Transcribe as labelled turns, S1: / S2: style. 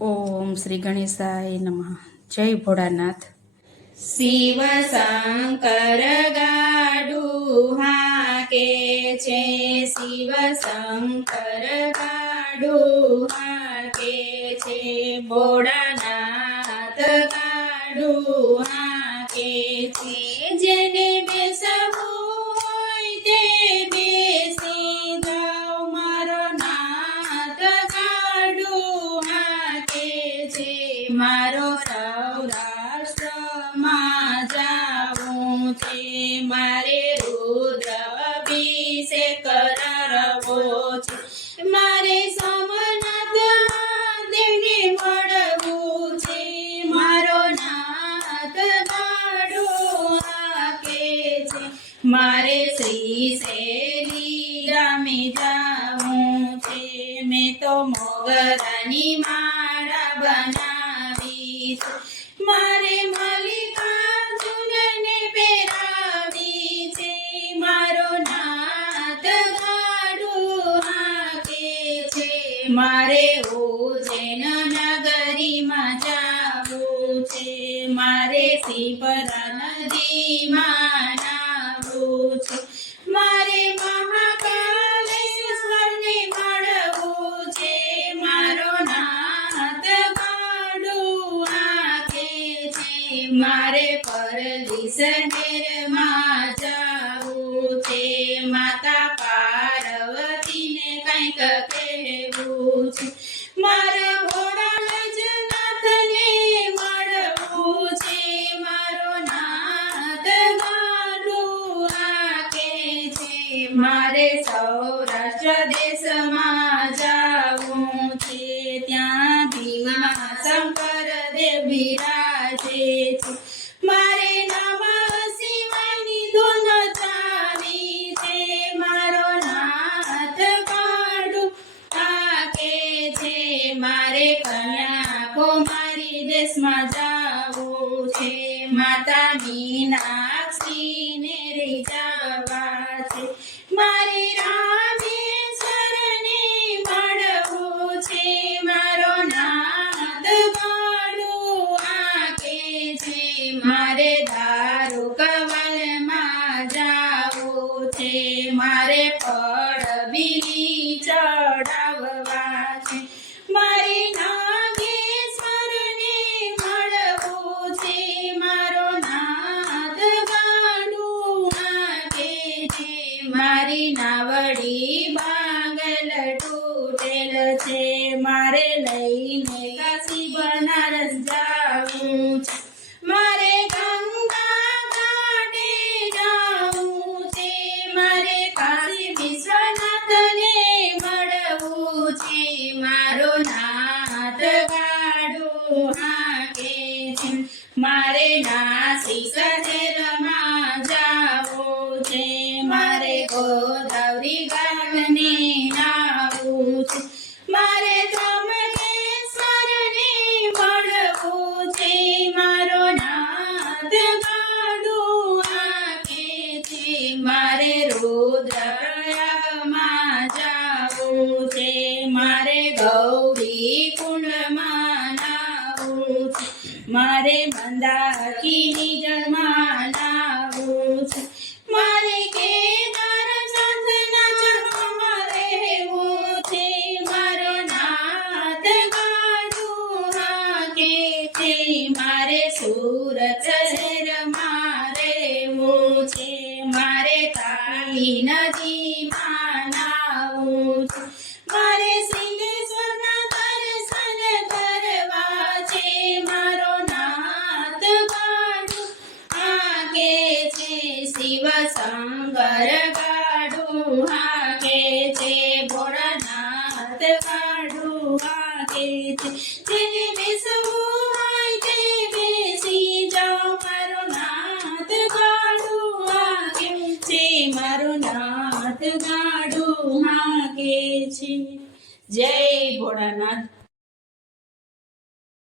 S1: ઓમ શ્રી ગણેશાય નમઃ. જય ભોળાનાથ.
S2: શિવ શંકર ગાડુ હાકે છે. શિવ શંકર ગાડુ હાકે છે. ભોળાનાથ મારો સૌરાષ્ટ્રમાં જાવું છે. મારે રુદ્ર અભિષેક કરવો છે. મારે સોમનાથ મહાદેવને મળવું છે. મારો નાથ ગાડો હાકે છે. મારે શ્રી શેરી ગામે જાવું છે. મેં તો મોગરાની માળા બનાવી મારે મલ્લિકાર્જુનને પહેરાવી છે. મારો નાથ ગાડું હાકે છે. મારે ઉજ્જૈન નગરીમાં જાવું છે. મારે શિવરા નદીમાં નાવું છે. મારે પરલી શહેરમાં જાવું છે. માતા પાર્વતીને કંઈક કહેવું છે. મારા ભોળા જનાથને મળવું છે. મારો નાથ ગાડું આકે છે. મારે સૌરાષ્ટ્ર દેશમાં જાવું છે. ત્યાં ધીમા શંકર દેવ મારે મારો નાથ ગાડું હાકે છે. મારે કન્યાકુમારી દેશમાં જાવું છે. માતા મીનાક્ષીને જાવું ગોદાવરી ગામને નાવું મારે ત્રંબકેશ્વરને મળવું છે. મારો નાથ છે. મારે રુદ્રપ્રયાગમાં જાવું છે. મારે મારે મંદાકીની જળમાં છે મારે સુરત મારે રહેવું છે મારે તાળી નદી માનાવું છે. મારે સિંધેશ્વરના દર્શન કરવા છે, મારો નાથ ગાડું આગે છે, શિવ શંકર ગાડું આગે છે, ભોળાનાથ ગાડું આગે છે. જેને બેસવું જય ભોળાનાથ